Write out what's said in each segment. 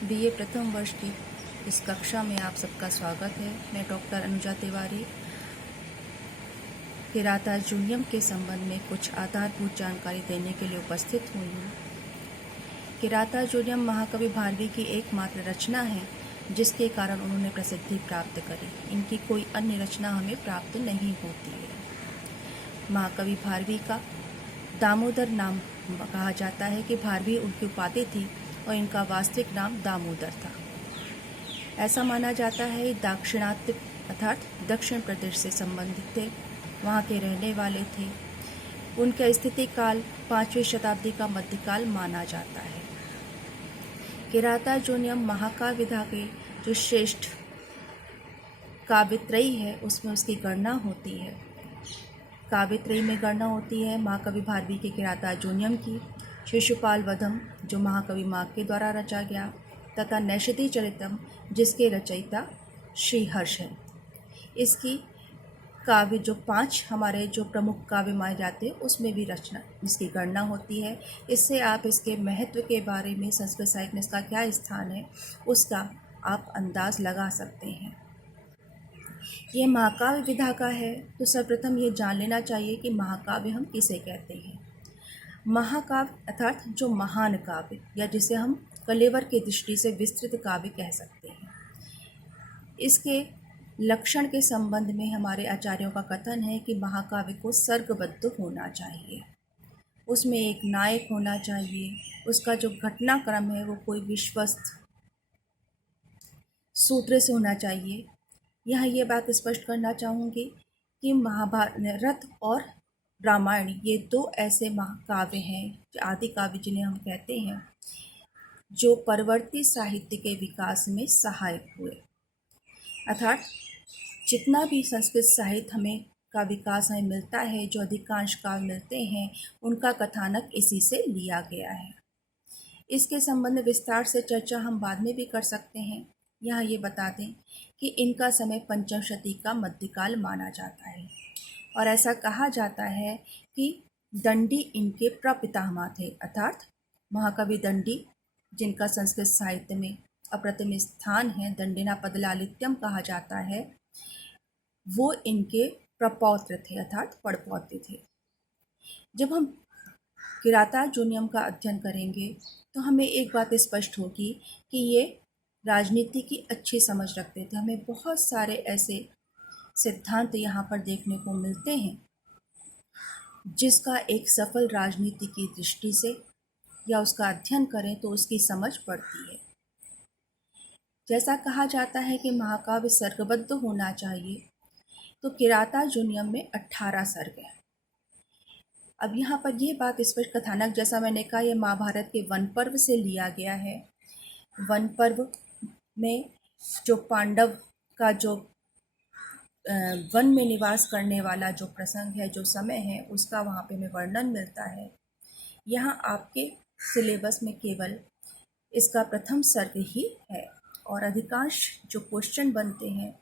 BA प्रथम वर्ष की इस कक्षा में आप सबका स्वागत है। मैं डॉक्टर अनुजा तिवारी किराता जूनियम के संबंध में कुछ आधारभूत जानकारी देने के लिए उपस्थित हुई हूँ। किराता जूनियम महाकवि भारवी की एकमात्र रचना है जिसके कारण उन्होंने प्रसिद्धि प्राप्त करी। इनकी कोई अन्य रचना हमें प्राप्त नहीं होती है। महाकवि भारवी का दामोदर नाम कहा जाता है कि भारवी उनकी उपाधि थी और इनका वास्तविक नाम दामोदर था। ऐसा माना जाता है दाक्षिणात्य अर्थात दक्षिण प्रदेश से संबंधित थे, वहाँ के रहने वाले थे। उनका स्थिति काल 5वीं शताब्दी का मध्यकाल माना जाता है। किराता जूनियम महाकाव्य विधा के जो श्रेष्ठ काव्यत्रयी है उसमें उसकी गणना होती है। काव्यत्रयी में गणना होती है महाकवि भारवी के किराता जूनियम की, शिशुपाल वधम जो महाकवि माघ के द्वारा रचा गया, तथा नैषधि चरितम जिसके रचयिता श्रीहर्ष हैं। इसकी काव्य जो 5 हमारे जो प्रमुख काव्य माने जाते हैं उसमें भी रचना इसकी गणना होती है। इससे आप इसके महत्व के बारे में, संस्कृत साहित्य में इसका क्या स्थान है उसका आप अंदाज लगा सकते हैं। ये महाकाव्य विधा का है तो सर्वप्रथम ये जान लेना चाहिए कि महाकाव्य हम किसे कहते हैं। महाकाव्य अर्थात जो महान काव्य या जिसे हम कलेवर की दृष्टि से विस्तृत काव्य कह सकते हैं। इसके लक्षण के संबंध में हमारे आचार्यों का कथन है कि महाकाव्य को सर्गबद्ध होना चाहिए, उसमें एक नायक होना चाहिए, उसका जो घटनाक्रम है वो कोई विश्वस्त सूत्र से होना चाहिए। यहाँ ये बात स्पष्ट करना चाहूँगी कि महाभारत और रामायण ये 2 ऐसे महाकाव्य हैं, आदि काव्य जिन्हें हम कहते हैं, जो परवर्ती साहित्य के विकास में सहायक हुए। अर्थात जितना भी संस्कृत साहित्य हमें का विकास हमें मिलता है, जो अधिकांश काव्य मिलते हैं, उनका कथानक इसी से लिया गया है। इसके संबंध में विस्तार से चर्चा हम बाद में भी कर सकते हैं। यहाँ ये बता दें कि इनका समय 5वीं शती का मध्यकाल माना जाता है और ऐसा कहा जाता है कि दंडी इनके प्रपितामह थे। अर्थात महाकवि दंडी जिनका संस्कृत साहित्य में अप्रतिम स्थान है, दंडिना पदलालित्यम कहा जाता है, वो इनके प्रपौत्र थे अर्थात पड़पौत्र थे। जब हम किराता जूनियम का अध्ययन करेंगे तो हमें एक बात स्पष्ट होगी कि ये राजनीति की अच्छी समझ रखते थे। हमें बहुत सारे ऐसे सिद्धांत यहाँ पर देखने को मिलते हैं जिसका एक सफल राजनीति की दृष्टि से या उसका अध्ययन करें तो उसकी समझ पड़ती है। जैसा कहा जाता है कि महाकाव्य सर्गबद्ध होना चाहिए, तो किराता जूनियम में 18 सर्ग हैं। अब यहाँ पर यह बात स्पष्ट कथानक, जैसा मैंने कहा, यह महाभारत के वन पर्व से लिया गया है। वन पर्व में जो पांडव का जो वन में निवास करने वाला जो प्रसंग है, जो समय है, उसका वहाँ पे हमें वर्णन मिलता है। यहाँ आपके सिलेबस में केवल इसका प्रथम सर्ग ही है और अधिकांश जो क्वेश्चन बनते हैं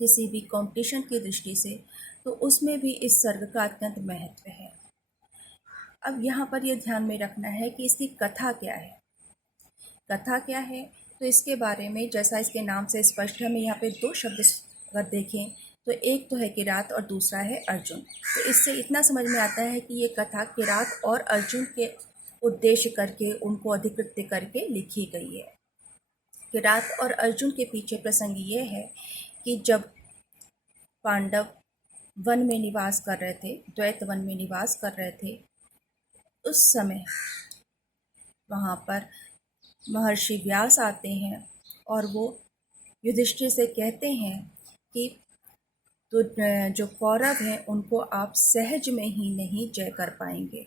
किसी भी कंपटीशन की दृष्टि से, तो उसमें भी इस सर्ग का अत्यंत महत्व है। अब यहाँ पर यह ध्यान में रखना है कि इसकी कथा क्या है। कथा क्या है तो इसके बारे में, जैसा इसके नाम से स्पष्ट है, हमें यहाँ पे 2 शब्द अगर देखें तो एक तो है किरात और दूसरा है अर्जुन। तो इससे इतना समझ में आता है कि ये कथा किरात और अर्जुन के उद्देश्य करके, उनको अधिकृत करके लिखी गई है। किरात और अर्जुन के पीछे प्रसंग ये है कि जब पांडव वन में निवास कर रहे थे, द्वैत वन में निवास कर रहे थे, उस समय वहाँ पर महर्षि व्यास आते हैं और वो युधिष्ठिर से कहते हैं कि तो जो कौरव हैं उनको आप सहज में ही नहीं जय कर पाएंगे।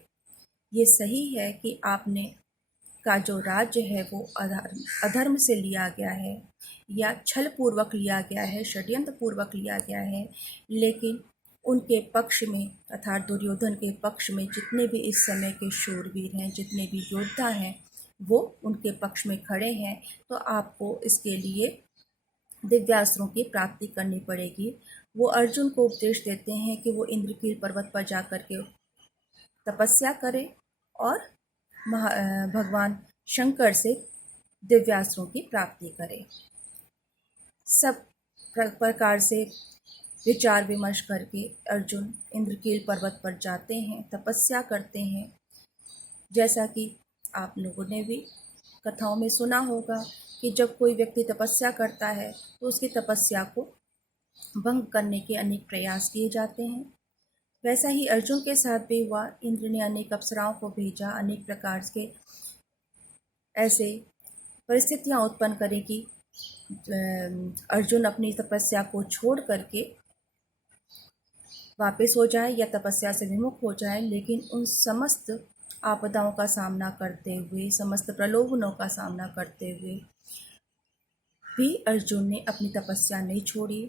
ये सही है कि आपने का जो राज्य है वो अधर्म से लिया गया है या छल पूर्वक लिया गया है, षड्यंत्र पूर्वक लिया गया है, लेकिन उनके पक्ष में अर्थात दुर्योधन के पक्ष में जितने भी इस समय के शूरवीर हैं, जितने भी योद्धा हैं, वो उनके पक्ष में खड़े हैं। तो आपको इसके लिए दिव्यास्त्रों की प्राप्ति करनी पड़ेगी। वो अर्जुन को उपदेश देते हैं कि वो इंद्रकील पर्वत पर जाकर के तपस्या करे और भगवान शंकर से दिव्यास्त्रों की प्राप्ति करे। सब प्रकार से विचार विमर्श करके अर्जुन इंद्रकील पर्वत पर जाते हैं, तपस्या करते हैं। जैसा कि आप लोगों ने भी कथाओं में सुना होगा कि जब कोई व्यक्ति तपस्या करता है तो उसकी तपस्या को भंग करने के अनेक प्रयास किए जाते हैं। वैसा ही अर्जुन के साथ भी हुआ। इंद्र ने अनेक अप्सराओं को भेजा, अनेक प्रकार के ऐसे परिस्थितियां उत्पन्न करें कि अर्जुन अपनी तपस्या को छोड़ करके वापस हो जाए या तपस्या से विमुख हो जाए। लेकिन उन समस्त आपदाओं का सामना करते हुए, समस्त प्रलोभनों का सामना करते हुए भी अर्जुन ने अपनी तपस्या नहीं छोड़ी।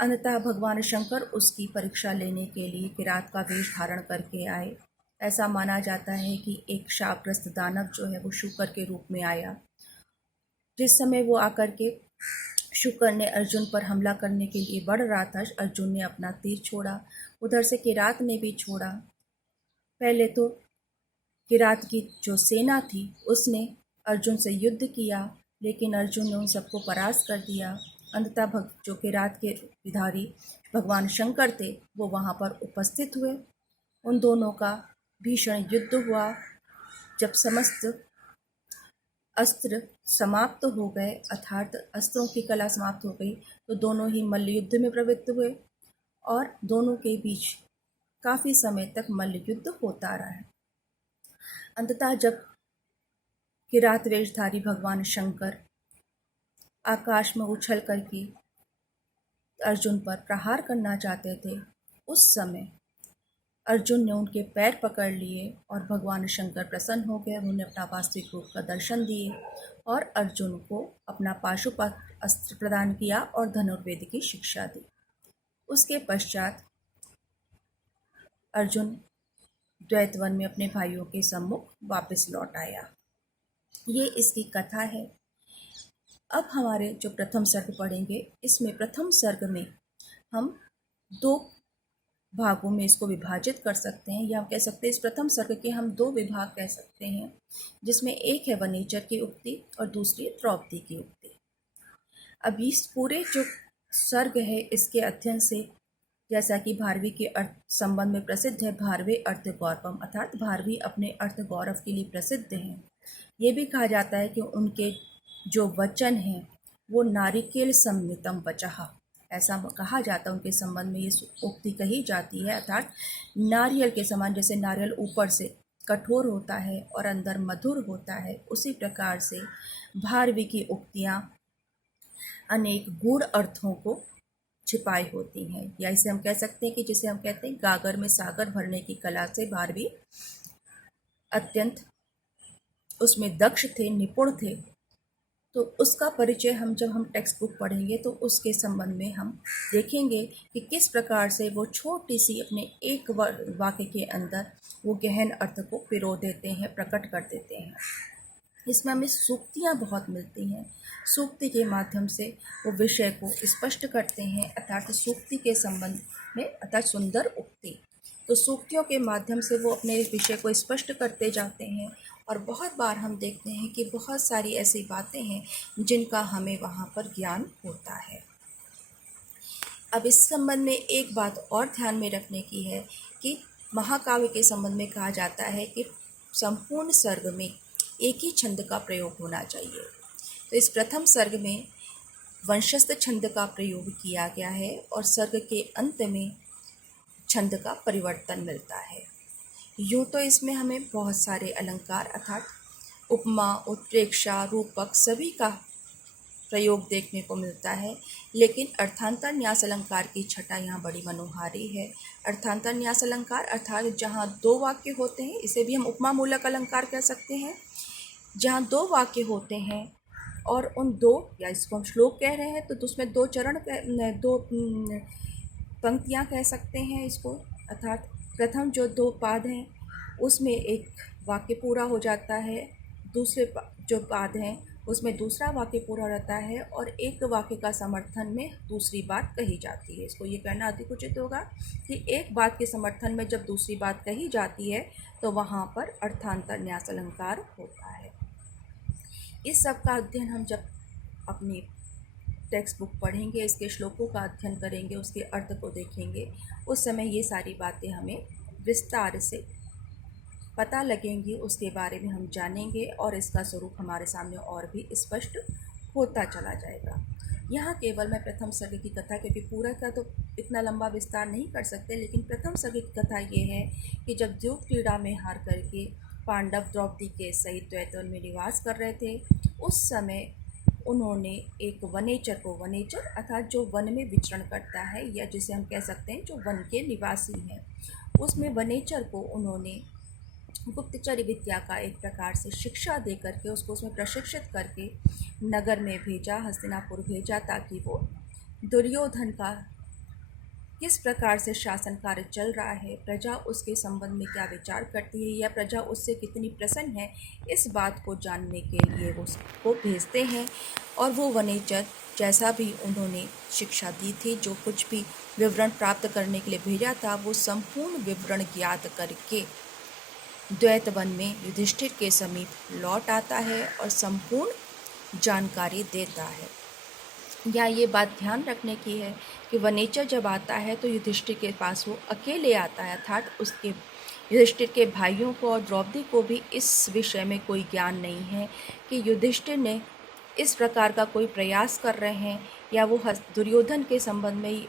अंततः भगवान शंकर उसकी परीक्षा लेने के लिए किरात का वेश धारण करके आए। ऐसा माना जाता है कि एक शापग्रस्त दानव जो है वो शुकर के रूप में आया। जिस समय वो आकर के शुकर ने अर्जुन पर हमला करने के लिए बढ़ रहा था, अर्जुन ने अपना तीर छोड़ा। उधर से किरात ने भी छोड़ा। पहले तो किरात की जो सेना थी उसने अर्जुन से युद्ध किया, लेकिन अर्जुन ने उन सबको परास्त कर दिया। अंततः जो किरात के विधारी भगवान शंकर थे वो वहाँ पर उपस्थित हुए। उन दोनों का भीषण युद्ध हुआ। जब समस्त अस्त्र समाप्त हो गए, अर्थात अस्त्रों की कला समाप्त हो गई, तो दोनों ही मल्ल युद्ध में प्रवृत्त हुए और दोनों के बीच काफ़ी समय तक मल्ल युद्ध होता रहा। अंततः जब किरात वेशधारी भगवान शंकर आकाश में उछल करके अर्जुन पर प्रहार करना चाहते थे, उस समय अर्जुन ने उनके पैर पकड़ लिए और भगवान शंकर प्रसन्न हो गए। उन्होंने अपना वास्तविक रूप का दर्शन दिए और अर्जुन को अपना पाशुपत्र अस्त्र प्रदान किया और धनुर्वेद की शिक्षा दी। उसके पश्चात अर्जुन द्वैतवन में अपने भाइयों के सम्मुख वापस लौट आया। ये इसकी कथा है। अब हमारे जो प्रथम सर्ग पढ़ेंगे, इसमें प्रथम सर्ग में हम दो भागों में इसको विभाजित कर सकते हैं, या हम कह सकते हैं इस प्रथम सर्ग के हम दो विभाग कह सकते हैं, जिसमें एक है वनेचर की उक्ति और दूसरी है द्रौपदी की उक्ति। अब इस पूरे जो सर्ग है इसके अध्ययन से, जैसा कि भारवी के अर्थ संबंध में प्रसिद्ध है, भारवे अर्थ गौरवम, अर्थात भारवी अपने अर्थ गौरव के लिए प्रसिद्ध हैं। ये भी कहा जाता है कि उनके जो वचन हैं वो नारिकेल सम्मितम वचः, ऐसा कहा जाता है। उनके संबंध में ये उक्ति कही जाती है, अर्थात नारियल के समान, जैसे नारियल ऊपर से कठोर होता है और अंदर मधुर होता है, उसी प्रकार से भारवी की उक्तियाँ अनेक गूढ़ अर्थों को छिपाई होती हैं। या इसे हम कह सकते हैं कि जिसे हम कहते हैं गागर में सागर भरने की कला से भारवी अत्यंत उसमें दक्ष थे, निपुण थे। तो उसका परिचय जब हम टेक्स्ट बुक पढ़ेंगे तो उसके संबंध में हम देखेंगे कि किस प्रकार से वो छोटी सी अपने एक वाक्य के अंदर वो गहन अर्थ को पिरो देते हैं, प्रकट कर देते हैं। इसमें हमें सूक्तियाँ बहुत मिलती हैं। सूक्ति के माध्यम से वो विषय को स्पष्ट करते हैं, अर्थात सूक्ति के संबंध में, अर्थात सुंदर उक्ति। तो सूक्तियों के माध्यम से वो अपने विषय को स्पष्ट करते जाते हैं। और बहुत बार हम देखते हैं कि बहुत सारी ऐसी बातें हैं जिनका हमें वहाँ पर ज्ञान होता है। अब इस संबंध में एक बात और ध्यान में रखने की है कि महाकाव्य के संबंध में कहा जाता है कि संपूर्ण सर्ग में एक ही छंद का प्रयोग होना चाहिए। तो इस प्रथम सर्ग में वंशस्थ छंद का प्रयोग किया गया है और सर्ग के अंत में छंद का परिवर्तन मिलता है। यूँ तो इसमें हमें बहुत सारे अलंकार, अर्थात उपमा, उत्प्रेक्षा, रूपक सभी का प्रयोग देखने को मिलता है, लेकिन अर्थांतर न्यास अलंकार की छटा यहाँ बड़ी मनोहारी है। अर्थांतर न्यास अलंकार अर्थात जहाँ दो वाक्य होते हैं, इसे भी हम उपमा मूलक अलंकार कह सकते हैं। जहाँ दो वाक्य होते हैं और उन दो, या इसको हम श्लोक कह रहे हैं तो उसमें दो चरण, दो पंक्तियाँ कह सकते हैं इसको, अर्थात प्रथम जो दो पाद हैं उसमें एक वाक्य पूरा हो जाता है, दूसरे जो पाद हैं उसमें दूसरा वाक्य पूरा रहता है और एक वाक्य का समर्थन में दूसरी बात कही जाती है। इसको ये कहना अधिक उचित होगा कि एक बात के समर्थन में जब दूसरी बात कही जाती है तो वहाँ पर अर्थांतर न्यास अलंकार होता है। इस सब का अध्ययन हम जब अपनी टेक्स्ट बुक पढ़ेंगे, इसके श्लोकों का अध्ययन करेंगे, उसके अर्थ को देखेंगे, उस समय ये सारी बातें हमें विस्तार से पता लगेंगी, उसके बारे में हम जानेंगे और इसका स्वरूप हमारे सामने और भी स्पष्ट होता चला जाएगा। यहाँ केवल मैं प्रथम सर्ग की कथा, क्योंकि पूरा का तो इतना लंबा विस्तार नहीं कर सकते, लेकिन प्रथम सर्ग की कथा ये है कि जब द्यूत क्रीड़ा में हार करके पांडव द्रौपदी के सहित द्वैतवन में निवास कर रहे थे, उस समय उन्होंने एक वनेचर को, वनेचर अर्थात जो वन में विचरण करता है या जिसे हम कह सकते हैं जो वन के निवासी हैं, उसमें वनेचर को उन्होंने गुप्तचर्य विद्या का एक प्रकार से शिक्षा दे करके उसको उसमें प्रशिक्षित करके नगर में भेजा, हस्तिनापुर भेजा, ताकि वो दुर्योधन का किस प्रकार से शासन कार्य चल रहा है, प्रजा उसके संबंध में क्या विचार करती है या प्रजा उससे कितनी प्रसन्न है, इस बात को जानने के लिए वो उसको भेजते हैं। और वो वनेचर जैसा भी उन्होंने शिक्षा दी थी, जो कुछ भी विवरण प्राप्त करने के लिए भेजा था, वो संपूर्ण विवरण ज्ञात करके द्वैत वन में युधिष्ठिर के समीप लौट आता है और संपूर्ण जानकारी देता है। या ये बात ध्यान रखने की है कि वनेचर जब आता है तो युधिष्ठिर के पास वो अकेले आता है, अर्थात उसके युधिष्ठिर के भाइयों को और द्रौपदी को भी इस विषय में कोई ज्ञान नहीं है कि युधिष्ठिर ने इस प्रकार का कोई प्रयास कर रहे हैं या वो दुर्योधन के संबंध में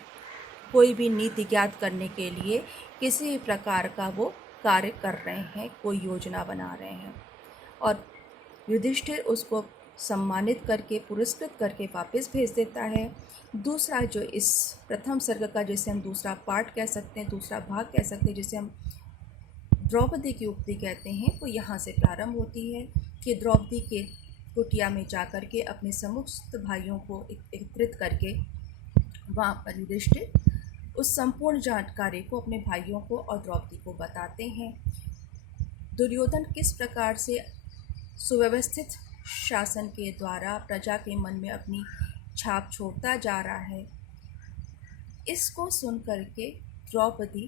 कोई भी नीति ज्ञात करने के लिए किसी प्रकार का वो कार्य कर रहे हैं, कोई योजना बना रहे हैं। और युधिष्ठिर उसको सम्मानित करके, पुरस्कृत करके वापस भेज देता है। दूसरा जो इस प्रथम सर्ग का, जिसे हम दूसरा पार्ट कह सकते हैं, दूसरा भाग कह सकते हैं, जिसे हम द्रौपदी की उक्ति कहते हैं, वो यहाँ से प्रारंभ होती है कि द्रौपदी के कुटिया में जाकर के अपने समस्त भाइयों को एकत्रित करके वहाँ पर युधिष्ठिर उस संपूर्ण जानकारी को अपने भाइयों को और द्रौपदी को बताते हैं। दुर्योधन किस प्रकार से सुव्यवस्थित शासन के द्वारा प्रजा के मन में अपनी छाप छोड़ता जा रहा है, इसको सुन करके द्रौपदी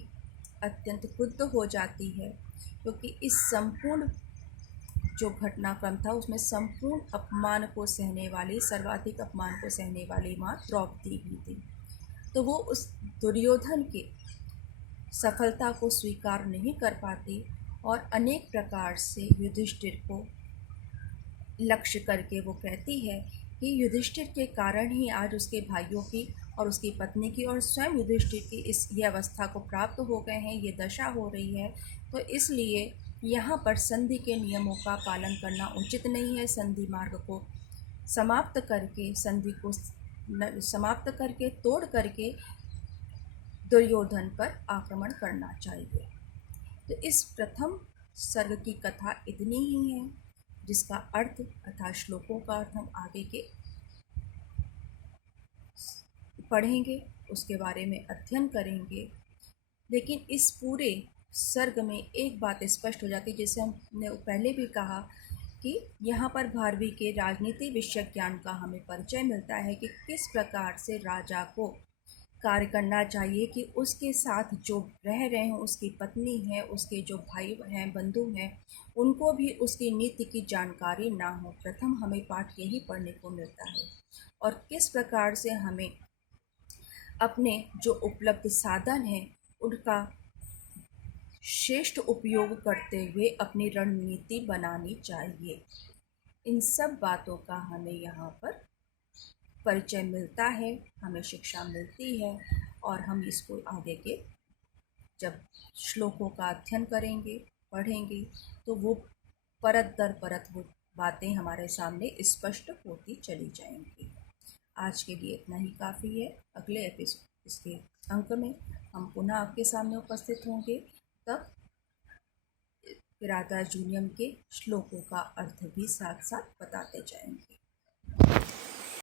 अत्यंत क्रुद्ध हो जाती है, क्योंकि इस संपूर्ण जो घटनाक्रम था उसमें संपूर्ण अपमान को सहने वाली, सर्वाधिक अपमान को सहने वाली माँ द्रौपदी ही थी। तो वो उस दुर्योधन की सफलता को स्वीकार नहीं कर पाती और अनेक प्रकार से युधिष्ठिर को लक्ष्य करके वो कहती है कि युधिष्ठिर के कारण ही आज उसके भाइयों की और उसकी पत्नी की और स्वयं युधिष्ठिर की ये अवस्था को प्राप्त हो गए हैं, ये दशा हो रही है। तो इसलिए यहाँ पर संधि के नियमों का पालन करना उचित नहीं है। संधि मार्ग को समाप्त करके, संधि को समाप्त करके, तोड़ करके दुर्योधन पर आक्रमण करना चाहिए। तो इस प्रथम सर्ग की कथा इतनी ही है, जिसका अर्थ अर्थात श्लोकों का अर्थ हम आगे के पढ़ेंगे, उसके बारे में अध्ययन करेंगे। लेकिन इस पूरे सर्ग में एक बात स्पष्ट हो जाती है, जिसे हमने पहले भी कहा कि यहाँ पर भारवी के राजनीति विषय ज्ञान का हमें परिचय मिलता है कि किस प्रकार से राजा को कार्य करना चाहिए कि उसके साथ जो रह रहे हैं, उसकी पत्नी है, उसके जो भाई हैं, बंधु हैं, उनको भी उसकी नीति की जानकारी ना हो। प्रथम हमें पाठ यही पढ़ने को मिलता है। और किस प्रकार से हमें अपने जो उपलब्ध साधन हैं उनका श्रेष्ठ उपयोग करते हुए अपनी रणनीति बनानी चाहिए। इन सब बातों का हमें यहाँ पर परिचय मिलता है, हमें शिक्षा मिलती है और हम इसको आगे के जब श्लोकों का अध्ययन करेंगे, पढ़ेंगे, तो वो परत दर परत वो बातें हमारे सामने स्पष्ट होती चली जाएंगी। आज के लिए इतना ही काफ़ी है। अगले एपिसोड इसके अंक में हम पुनः आपके सामने उपस्थित होंगे, तब किरातार्जुनीयम के श्लोकों का अर्थ भी साथ साथ बताते जाएंगे।